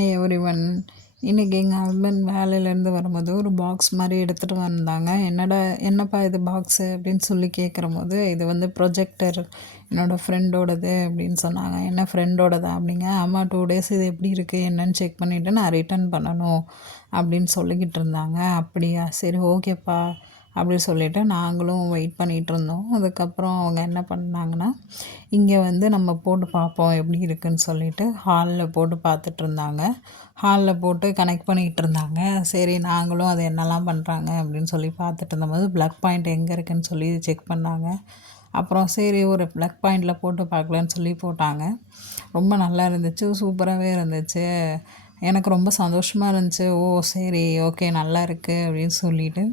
Hi everyone. இன்றைக்கி எங்கள் husband வேலையிலேருந்து வரும்போது ஒரு பாக்ஸ் மாதிரி எடுத்துகிட்டு வந்தாங்க. என்னப்பா இது பாக்ஸு அப்படின்னு சொல்லி கேட்குறம்போது, இது வந்து ப்ரொஜெக்டர் என்னோடய ஃப்ரெண்டோடது அப்படின்னு சொன்னாங்க. என்ன ஃப்ரெண்டோடதா அப்படிங்க? ஆமாம், 2 டேஸ் இது எப்படி இருக்குது என்னன்னு செக் பண்ணிவிட்டு நான் ரிட்டர்ன் பண்ணணும் அப்படின்னு சொல்லிக்கிட்டு இருந்தாங்க. அப்படியா, சரி ஓகேப்பா அப்படி சொல்லிவிட்டு நாங்களும் வெயிட் பண்ணிகிட்டு இருந்தோம். அதுக்கப்புறம் அவங்க என்ன பண்ணாங்கன்னா, இங்கே வந்து நம்ம போட்டு பார்ப்போம் எப்படி இருக்குன்னு சொல்லிட்டு ஹாலில் போட்டு பார்த்துட்ருந்தாங்க. ஹாலில் போட்டு கனெக்ட் பண்ணிகிட்டு இருந்தாங்க. சரி நாங்களும் அது என்னெல்லாம் பண்ணுறாங்க அப்படின்னு சொல்லி பார்த்துட்டு இருந்தபோது ப்ளக் பாயிண்ட் எங்கே இருக்குதுன்னு சொல்லி செக் பண்ணாங்க. அப்புறம் சரி ஒரு ப்ளக் பாயிண்டில் போட்டு பார்க்கலான்னு சொல்லி போட்டாங்க. ரொம்ப நல்லா இருந்துச்சு, சூப்பராகவே இருந்துச்சு. எனக்கு ரொம்ப சந்தோஷமாக இருந்துச்சு. ஓ சரி ஓகே நல்லா இருக்குது அப்படின்னு சொல்லிட்டு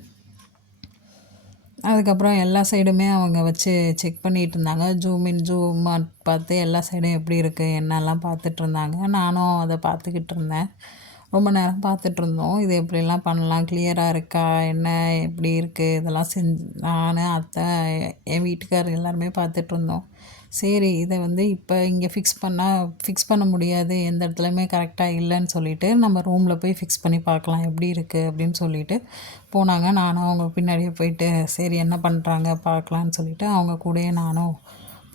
அதுக்கப்புறம் எல்லா சைடுமே அவங்க வச்சு செக் பண்ணிகிட்டு இருந்தாங்க. ஜூம் இன் ஜூம் அவுட் பார்த்து எல்லா சைடும் எப்படி இருக்குது என்னெல்லாம் பார்த்துட்ருந்தாங்க. நானும் அதை பார்த்துக்கிட்டு இருந்தேன். ரொம்ப நேரம் பார்த்துட்ருந்தோம். இது எப்படிலாம் பண்ணலாம், கிளியராக இருக்கா என்ன எப்படி இருக்குது இதெல்லாம் நான் அத்தை என் வீட்டுக்காரர் எல்லாருமே பார்த்துட்ருந்தோம். சரி இதை வந்து இப்போ இங்கே ஃபிக்ஸ் பண்ண முடியாது, எந்த இடத்துலையுமே கரெக்டாக இல்லைன்னு சொல்லிவிட்டு நம்ம ரூமில் போய் ஃபிக்ஸ் பண்ணி பார்க்கலாம் எப்படி இருக்குது அப்படின்னு சொல்லிட்டு போனாங்க. நானும் அவங்க பின்னாடியே போயிட்டு சரி என்ன பண்ணுறாங்க பார்க்கலான்னு சொல்லிவிட்டு அவங்க கூடயே நானும்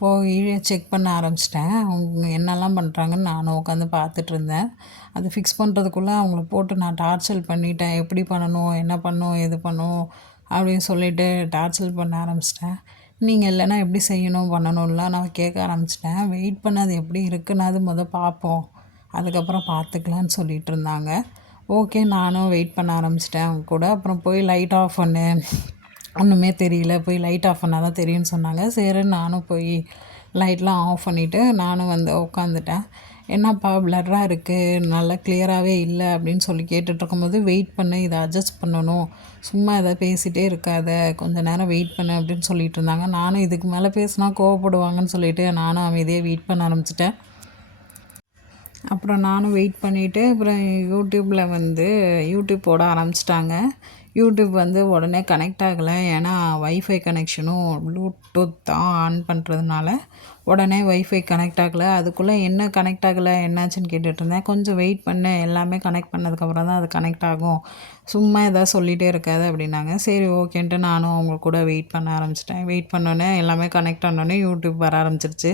போய் செக் பண்ண ஆரம்பிச்சிட்டேன். அவங்க என்னெல்லாம் பண்ணுறாங்கன்னு நானும் உட்காந்து பார்த்துட்ருந்தேன். அது ஃபிக்ஸ் பண்ணுறதுக்குள்ளே அவங்கள போட்டு நான் டார்ச்சர் பண்ணிட்டேன். எப்படி பண்ணணும், என்ன பண்ணணும், எது பண்ணணும் அப்படின்னு சொல்லிட்டு டார்ச்சர் பண்ண ஆரம்பிச்சிட்டேன். நீங்கள் இல்லைன்னா எப்படி செய்யணும் பண்ணணும்லாம் நான் கேட்க ஆரம்பிச்சிட்டேன். வெயிட் பண்ண அது எப்படி இருக்குன்னு அது பார்ப்போம், அதுக்கப்புறம் பார்த்துக்கலான்னு சொல்லிகிட்டு இருந்தாங்க. ஓகே நானும் வெயிட் பண்ண ஆரம்பிச்சிட்டேன் அவங்க கூட. அப்புறம் போய் லைட் ஆஃப் பண்ணு, ஒன்றுமே தெரியல, போய் லைட் ஆஃப் பண்ணால் தான் தெரியும்னு சொன்னாங்க. சரி நானும் போய் லைட்லாம் ஆஃப் பண்ணிவிட்டு நானும் வந்து உட்காந்துட்டேன். என்னப்பா ப்ளர்ராக இருக்குது, நல்லா கிளியராகவே இல்லை அப்படின்னு சொல்லி கேட்டுட்ருக்கும்போது, வெயிட் பண்ணு இதை அட்ஜஸ்ட் பண்ணணும், சும்மா எதாவது பேசிகிட்டே இருக்காத, கொஞ்சம் நேரம் வெயிட் பண்ணு அப்படின்னு சொல்லிட்டு இருந்தாங்க. நானும் இதுக்கு மேலே பேசினா கோவப்படுவாங்கன்னு சொல்லிவிட்டு நானும் அமைதியாக வெயிட் பண்ண ஆரம்பிச்சிட்டேன். அப்புறம் நானும் வெயிட் பண்ணிவிட்டு அப்புறம் யூடியூப் போட ஆரம்பிச்சிட்டாங்க. யூடியூப் வந்து உடனே கனெக்ட் ஆகலை. ஏன்னா வைஃபை கனெக்ஷனும் ப்ளூடூத் தான் ஆன் பண்ணுறதுனால உடனே வைஃபை கனெக்ட் ஆகலை. அதுக்குள்ளே என்ன கனெக்ட் ஆகலை என்னாச்சுன்னு கேட்டுட்ருந்தேன். கொஞ்சம் வெயிட் பண்ணு, எல்லாமே கனெக்ட் பண்ணதுக்கப்புறம் தான் அது கனெக்ட் ஆகும், சும்மா எதாவது சொல்லிகிட்டே இருக்காது அப்படின்னாங்க. சரி ஓகேன்ட்டு நானும் அவங்க கூட வெயிட் பண்ண ஆரம்பிச்சிட்டேன். வெயிட் பண்ணோன்னே எல்லாமே கனெக்ட் ஆனோடனே யூடியூப் வர ஆரம்பிச்சிருச்சு.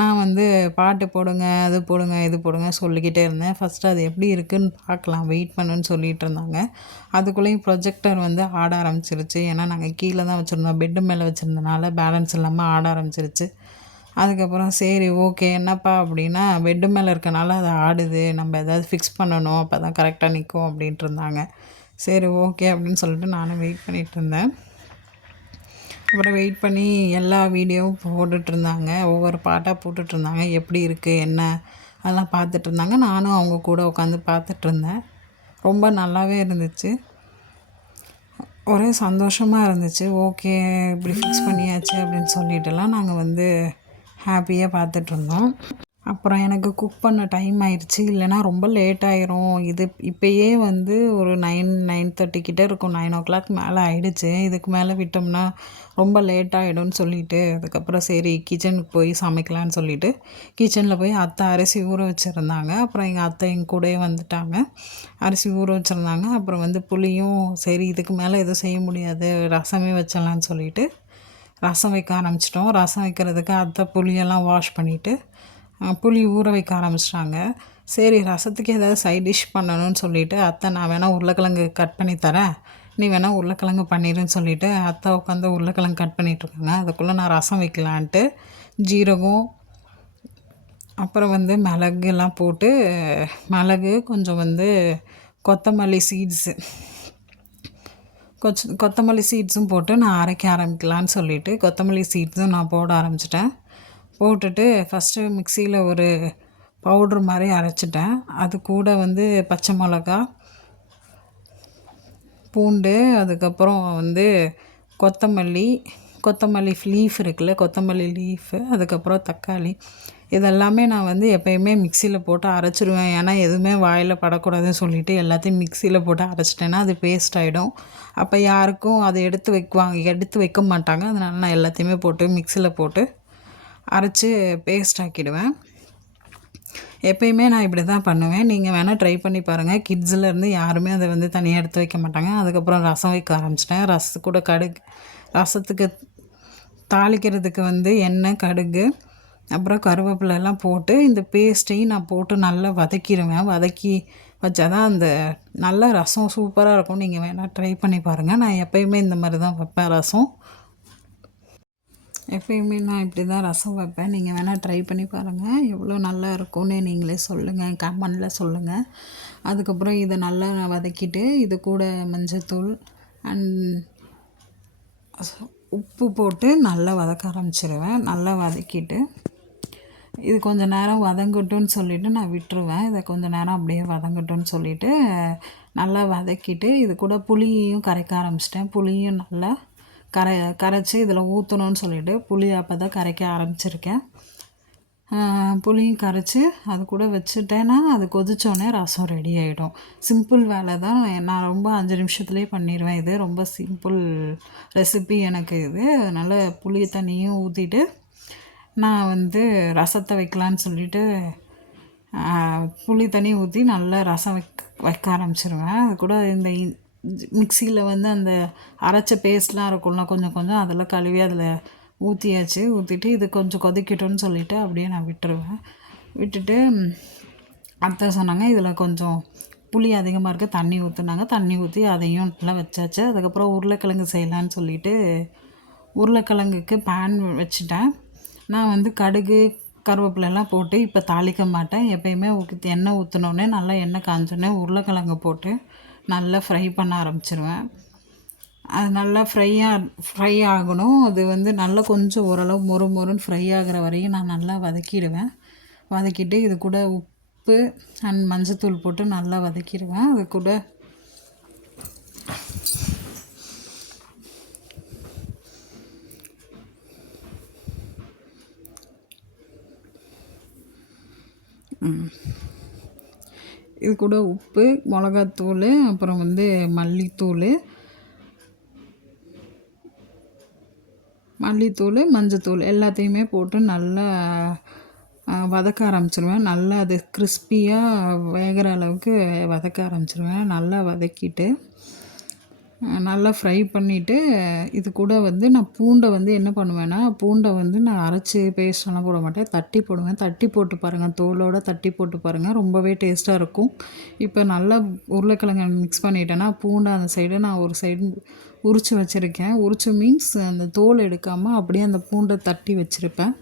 நான் வந்து பாட்டு போடுங்க, அது போடுங்க, இது போடுங்க சொல்லிக்கிட்டே இருந்தேன். ஃபஸ்ட்டு அது எப்படி இருக்குதுன்னு பார்க்கலாம், வெயிட் பண்ணுன்னு சொல்லிகிட்டு இருந்தாங்க. அதுக்குள்ளேயும் ப்ரொஜெக்டர் வந்து ஆட ஆரம்பிச்சிருச்சு. ஏன்னா நாங்கள் கீழே தான் வச்சுருந்தோம், பெட்டு மேலே வச்சுருந்தனால பேலன்ஸ் இல்லாமல் ஆட ஆரம்பிச்சிருச்சு. அதுக்கப்புறம் சரி ஓகே என்னப்பா அப்படின்னா, பெட்டு மேலே இருக்கனால அது ஆடுது, நம்ம எதாவது ஃபிக்ஸ் பண்ணணும் அப்போ தான் கரெக்டாக நிற்கும் அப்படின்ட்டு இருந்தாங்க. சரி ஓகே அப்படின்னு சொல்லிட்டு நானும் வெயிட் பண்ணிகிட்ருந்தேன். அப்புறம் வெயிட் பண்ணி எல்லா வீடியோவும் போட்டுட்ருந்தாங்க, ஒவ்வொரு பாட்டாக போட்டுட்ருந்தாங்க. எப்படி இருக்குது என்ன அதெல்லாம் பார்த்துட்ருந்தாங்க. நானும் அவங்க கூட உட்காந்து பார்த்துட்ருந்தேன். ரொம்ப நல்லாவே இருந்துச்சு, ஒரே சந்தோஷமாக இருந்துச்சு. ஓகே இப்படி ஃபிக்ஸ் பண்ணியாச்சு அப்படின்னு சொல்லிட்டுலாம் நாங்கள் வந்து ஹாப்பியாக பார்த்துட்ருந்தோம். அப்புறம் எனக்கு குக் பண்ண டைம் ஆயிடுச்சு, இல்லைனா ரொம்ப லேட் ஆயிரும். இப்போயே வந்து ஒரு 9:30 கிட்ட இருக்கும், 9:00 மேலே ஆகிடுச்சு. இதுக்கு மேலே விட்டோம்னா ரொம்ப லேட் ஆகிடும்னு சொல்லிவிட்டு அதுக்கப்புறம் சரி கிச்சனுக்கு போய் சமைக்கலான்னு சொல்லிவிட்டு கிச்சனில் போய் அத்தை அரிசி ஊற வச்சுருந்தாங்க. அப்புறம் எங்கள் அத்தை எங்கள் கூடயே வந்துட்டாங்க. அரிசி ஊற வச்சுருந்தாங்க. அப்புறம் வந்து புளியும் சரி இதுக்கு மேலே எதுவும் செய்ய முடியாது, ரசமே வச்சிடலான்னு சொல்லிவிட்டு ரசம் வைக்க ஆரம்பிச்சிட்டோம். ரசம் வைக்கிறதுக்கு அத்தை புளியெல்லாம் வாஷ் பண்ணிவிட்டு புளி ஊற வைக்க ஆரம்பிச்சிட்டாங்க. சரி ரசத்துக்கு ஏதாவது சைட் டிஷ் பண்ணணும்னு சொல்லிவிட்டு அத்தை நான் வேணால் உருளைக்கிழங்கு கட் பண்ணி தரேன், நீ வேணால் உருளைக்கிழங்கு பண்ணிடுன்னு சொல்லிவிட்டு அத்தை உட்காந்து உருளைக்கிழங்கு கட் பண்ணிகிட்ருக்காங்க. அதுக்குள்ளே நான் ரசம் வைக்கலான்ட்டு ஜீரகம் அப்புறம் வந்து மிளகு எல்லாம் போட்டு, மிளகு கொஞ்சம் வந்து கொத்தமல்லி சீட்ஸும் போட்டு நான் அரைக்க ஆரம்பிக்கலான்னு சொல்லிவிட்டு கொத்தமல்லி சீட்ஸும் நான் போட ஆரம்பிச்சிட்டேன். போட்டுட்டு ஃபஸ்ட்டு மிக்சியில் ஒரு பவுட்ரு மாதிரி அரைச்சிட்டேன். அது கூட வந்து பச்சை மிளகா, பூண்டு, அதுக்கப்புறம் வந்து கொத்தமல்லி லீஃப் இருக்குல்ல, கொத்தமல்லி லீஃபு, அதுக்கப்புறம் தக்காளி, இதெல்லாமே நான் வந்து எப்போயுமே மிக்சியில் போட்டு அரைச்சிடுவேன். ஏன்னா எதுவுமே வாயில் படக்கூடாதுன்னு சொல்லிவிட்டு எல்லாத்தையும் மிக்சியில் போட்டு அரைச்சிட்டேன்னா அது பேஸ்ட் ஆகிடும். அப்போ யாருக்கும் அதை எடுத்து வைக்க மாட்டாங்க. அதனால நான் எல்லாத்தையுமே போட்டு மிக்சியில் போட்டு அரைச்சி பேஸ்ட் ஆக்கிடுவேன். எப்பயுமே நான் இப்படி தான் பண்ணுவேன். நீங்கள் வேணால் ட்ரை பண்ணி பாருங்கள். கிட்ஸ்லேருந்து யாருமே அதை வந்து தனியாக எடுத்து வைக்க மாட்டாங்க. அதுக்கப்புறம் ரசம் வைக்க ஆரம்பிச்சிட்டேன். கூட கடுகு, ரசத்துக்கு தாளிக்கிறதுக்கு வந்து எண்ணெய், கடுகு, அப்புறம் கருவேப்பிலெல்லாம் போட்டு இந்த பேஸ்ட்டையும் நான் போட்டு நல்லா வதக்கிடுவேன். வதக்கி வச்சா தான் அந்த நல்ல ரசம் சூப்பராக இருக்கும். நீங்கள் வேணால் ட்ரை பண்ணி பாருங்கள். நான் எப்பயுமே இந்த மாதிரி தான் வைப்பேன் ரசம். எப்பயுமே நான் இப்படி தான் ரசம் வைப்பேன். நீங்கள் வேணால் ட்ரை பண்ணி பாருங்கள். எவ்வளோ நல்லா இருக்கும்னு நீங்களே சொல்லுங்கள், கமெண்டில் சொல்லுங்கள். அதுக்கப்புறம் இதை நல்லா வதக்கிட்டு இது கூட மஞ்சள்தூள் அண்ட் உப்பு போட்டு நல்லா வதக்க ஆரம்பிச்சிடுவேன். நல்லா வதக்கிட்டு இது கொஞ்சம் நேரம் வதங்கட்டும்னு சொல்லிவிட்டு நான் விட்டுருவேன். இதை கொஞ்சம் நேரம் அப்படியே வதங்கட்டும்னு சொல்லிவிட்டு நல்லா வதக்கிட்டு இது கூட புளியையும் கரைக்க ஆரம்பிச்சிட்டேன். புளியும் நல்லா கரைச்சி இதில் ஊற்றணும்னு சொல்லிவிட்டு புளி அப்போ தான் கரைக்க ஆரம்பிச்சிருக்கேன். புளியும் கரைச்சி அது கூட வச்சுட்டேன்னா அது கொதித்தோடனே ரசம் ரெடி ஆகிடும். சிம்பிள் வேலை தான். நான் ரொம்ப 5 நிமிஷத்துலேயே பண்ணிடுவேன். இது ரொம்ப சிம்பிள் ரெசிபி எனக்கு இது. அதனால் புளி தண்ணியும் ஊற்றிட்டு நான் வந்து ரசத்தை வைக்கலான்னு சொல்லிவிட்டு புளி தண்ணி ஊற்றி நல்லா ரசம் வைக்க ஆரம்பிச்சிருவேன். அது கூட இந்த மிக்சியில் வந்து அந்த அரைச்ச பேஸ்ட்லாம் இருக்கும்ல கொஞ்சம் கொஞ்சம் அதெல்லாம் கழுவி அதில் ஊற்றியாச்சு. ஊற்றிட்டு இது கொஞ்சம் கொதிக்கட்டும்னு சொல்லிவிட்டு அப்படியே நான் விட்டுருவேன். விட்டுட்டு அத்தை சொன்னாங்க இதில் கொஞ்சம் புளி அதிகமாக இருக்குது தண்ணி ஊற்றுனாங்க. தண்ணி ஊற்றி அதையும் நல்லா வச்சாச்சு. அதுக்கப்புறம் உருளைக்கிழங்கு செய்யலான்னு சொல்லிவிட்டு உருளைக்கிழங்குக்கு பேன் வச்சுட்டேன். நான் வந்து கடுகு, கருவேப்பிலெல்லாம் போட்டு இப்போ தாளிக்க மாட்டேன். எப்பயுமே எண்ணெய் ஊற்றினோடனே நல்லா எண்ணெய் காஞ்சோடனே உருளைக்கிழங்கு போட்டு நல்லா ஃப்ரை பண்ண ஆரம்பிச்சிருவேன். அது நல்லா ஃப்ரை ஆகணும். அது வந்து நல்லா கொஞ்சம் ஓரளவு மொறுன்னு ஃப்ரை ஆகிற வரையும் நான் நல்லா வதக்கிடுவேன். வதக்கிட்டு இது கூட உப்பு அண்ட் மஞ்சத்தூள் போட்டு நல்லா வதக்கிடுவேன். அது கூட இது கூட உப்பு, மிளகாத்தூள், அப்புறம் வந்து மல்லித்தூள், மஞ்சத்தூள் எல்லாத்தையுமே போட்டு நல்லா வதக்க ஆரம்பிச்சிருவேன். நல்லா அது கிறிஸ்பியாக வேகிற அளவுக்கு வதக்க ஆரம்பிச்சிருவேன். நல்லா வதக்கிட்டு நல்லா ஃப்ரை பண்ணிவிட்டு இது கூட வந்து நான் பூண்டை வந்து என்ன பண்ணுவேன்னா பூண்டை வந்து நான் அரைச்சி பேஸ்டெல்லாம் போட மாட்டேன். தட்டி போடுவேன். தட்டி போட்டு பாருங்கள், தோலோடு தட்டி போட்டு பாருங்கள், ரொம்பவே டேஸ்ட்டாக இருக்கும். இப்போ நல்லா உருளைக்கிழங்கு மிக்ஸ் பண்ணிட்டேன்னா பூண்டை அந்த சைடு நான் ஒரு சைடு உரித்து வச்சுருக்கேன். உரித்து மீன்ஸ் அந்த தோல் எடுக்காமல் அப்படியே அந்த பூண்டை தட்டி வச்சுருப்பேன்.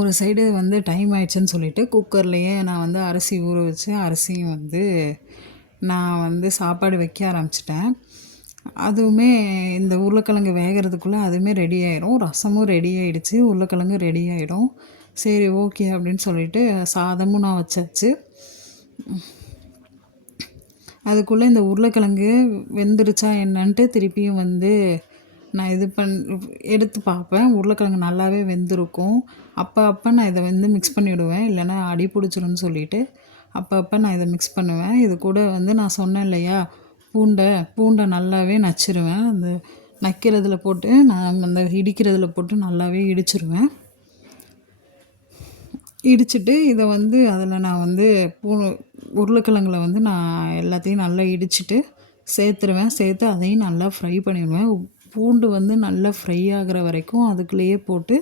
ஒரு சைடு வந்து டைம் ஆயிடுச்சுன்னு சொல்லிவிட்டு குக்கர்லேயே நான் வந்து அரிசி ஊற வச்சு அரிசியும் வந்து நான் வந்து சாப்பாடு வைக்க ஆரம்பிச்சிட்டேன். அதுவுமே இந்த உருளைக்கிழங்கு வேகிறதுக்குள்ளே அதுவுமே ரெடி ஆயிடும். ரசமும் ரெடி ஆகிடுச்சு, உருளைக்கிழங்கு ரெடி ஆகிடும். சரி ஓகே அப்படின்னு சொல்லிவிட்டு சாதமும் நான் வச்சாச்சு. அதுக்குள்ளே இந்த உருளைக்கிழங்கு வெந்துருச்சா என்னன்ட்டு திருப்பியும் வந்து நான் எடுத்து பார்ப்பேன். உருளைக்கிழங்கு நல்லாவே வெந்திருக்கும். அப்போ நான் இதை வந்து மிக்ஸ் பண்ணிவிடுவேன். இல்லைன்னா அடி பிடிச்சிரும்னு சொல்லிவிட்டு அப்போ நான் இதை மிக்ஸ் பண்ணுவேன். இது கூட வந்து நான் சொன்னேன் இல்லையா பூண்டை நல்லாவே நச்சிருவேன். அந்த நக்கிறதுல போட்டு நான் அந்த இடிக்கிறதுல போட்டு நல்லாவே இடிச்சிருவேன். இடிச்சிட்டு இதை வந்து அதில் நான் வந்து உருளைக்கிழங்குல வந்து நான் எல்லாத்தையும் நல்லா இடிச்சிட்டு சேர்த்துருவேன். சேர்த்து அதையும் நல்லா ஃப்ரை பண்ணிடுவேன். பூண்டு வந்து நல்லா ஃப்ரை ஆகிற வரைக்கும் அதுக்குள்ளேயே போட்டு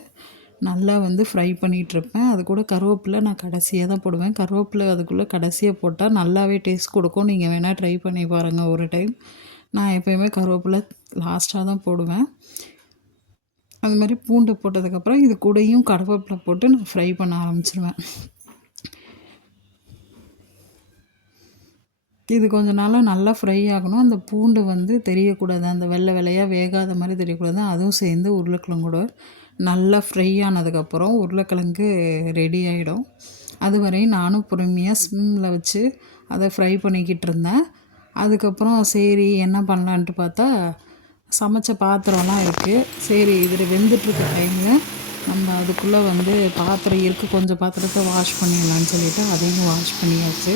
நல்லா வந்து ஃப்ரை பண்ணிகிட்ருப்பேன். அது கூட கருவேப்பிலை நான் கடைசியாக தான் போடுவேன். கருவேப்பிலை அதுக்குள்ளே கடைசியாக போட்டால் நல்லாவே டேஸ்ட் கொடுக்கும். நீங்கள் வேணால் ட்ரை பண்ணி பாருங்கள் ஒரு டைம். நான் எப்போயுமே கருவேப்பிலை லாஸ்ட்டாக தான் போடுவேன். அது மாதிரி பூண்டு போட்டதுக்கப்புறம் இது கூடயும் கருவேப்பிலை போட்டு நான் ஃப்ரை பண்ண ஆரம்பிச்சிருவேன். இது கொஞ்ச நாளாக நல்லா ஃப்ரை ஆகணும். அந்த பூண்டு வந்து தெரியக்கூடாது, அந்த வெள்ளை வெள்ளையாக வேகாத மாதிரி தெரியக்கூடாது. அதுவும் சேர்ந்து உருளைக்கிழங்கோட நல்லா ஃப்ரை ஆனதுக்கப்புறம் உருளைக்கிழங்கு ரெடி ஆகிடும். அதுவரையும் நானும் பொறுமையாக ஸ்லிம்மில் வச்சு அதை ஃப்ரை பண்ணிக்கிட்டு இருந்தேன். அதுக்கப்புறம் சரி என்ன பண்ணலான்ட்டு பார்த்தா சமைச்ச பாத்திரம்லாம் இருக்குது. சரி இதில் வெந்துட்டுருக்க டைமில் நம்ம அதுக்குள்ளே வந்து பாத்திரம் இருக்குது, கொஞ்சம் பாத்திரத்தை வாஷ் பண்ணிடலான்னு சொல்லிவிட்டு அதையும் வாஷ் பண்ணியாச்சு.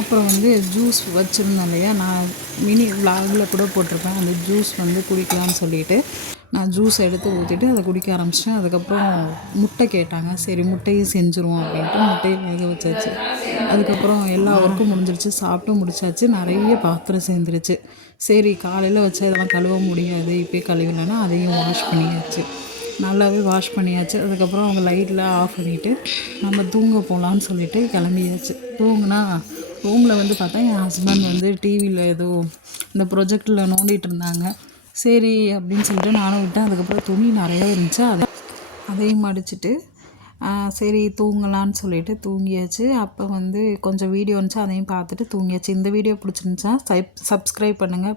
அப்புறம் வந்து ஜூஸ் வச்சுருந்தேன் இல்லையா, நான் மினி விலாகில் கூட போட்டிருப்பேன். அந்த ஜூஸ் வந்து குடிக்கலான்னு சொல்லிவிட்டு நான் ஜூஸ் எடுத்து ஊற்றிட்டு அதை குடிக்க ஆரம்பிச்சிட்டேன். அதுக்கப்புறம் முட்டை கேட்டாங்க. சரி முட்டையும் செஞ்சுருவோம் அப்படின்ட்டு முட்டையை வேக வச்சாச்சு. அதுக்கப்புறம் எல்லா ஒர்க்கும் முடிஞ்சிருச்சு. சாப்பிட்டு முடிச்சாச்சு. நிறைய பாத்திரம் சேர்ந்துருச்சு. சரி காலையில் வச்சா இதெல்லாம் கழுவ முடியாது, இப்போயே கழுவிலன்னா அதையும் வாஷ் பண்ணியாச்சு. நல்லாவே வாஷ் பண்ணியாச்சு. அதுக்கப்புறம் அவங்க லைட்லாம் ஆஃப் பண்ணிவிட்டு நம்ம தூங்க போகலான்னு சொல்லிட்டு கிளம்பியாச்சு. தூங்குனா ரூமில் வந்து பார்த்தா என் ஹஸ்பண்ட் வந்து டிவியில் ஏதோ இந்த ப்ரொஜெக்டில் நோண்டிகிட்டு இருந்தாங்க. சரி அப்படின்னு சொல்லிட்டு நானும் விட்டேன். அதுக்கப்புறம் துணி நிறையா இருந்துச்சு. அதையும் மடிச்சுட்டு சரி தூங்கலான்னு சொல்லிட்டு தூங்கியாச்சு. அப்போ வந்து கொஞ்சம் வீடியோ இருந்துச்சு, அதையும் பார்த்துட்டு தூங்கியாச்சு. இந்த வீடியோ பிடிச்சிருந்துச்சா சப்ஸ்கிரைப் பண்ணுங்கள்.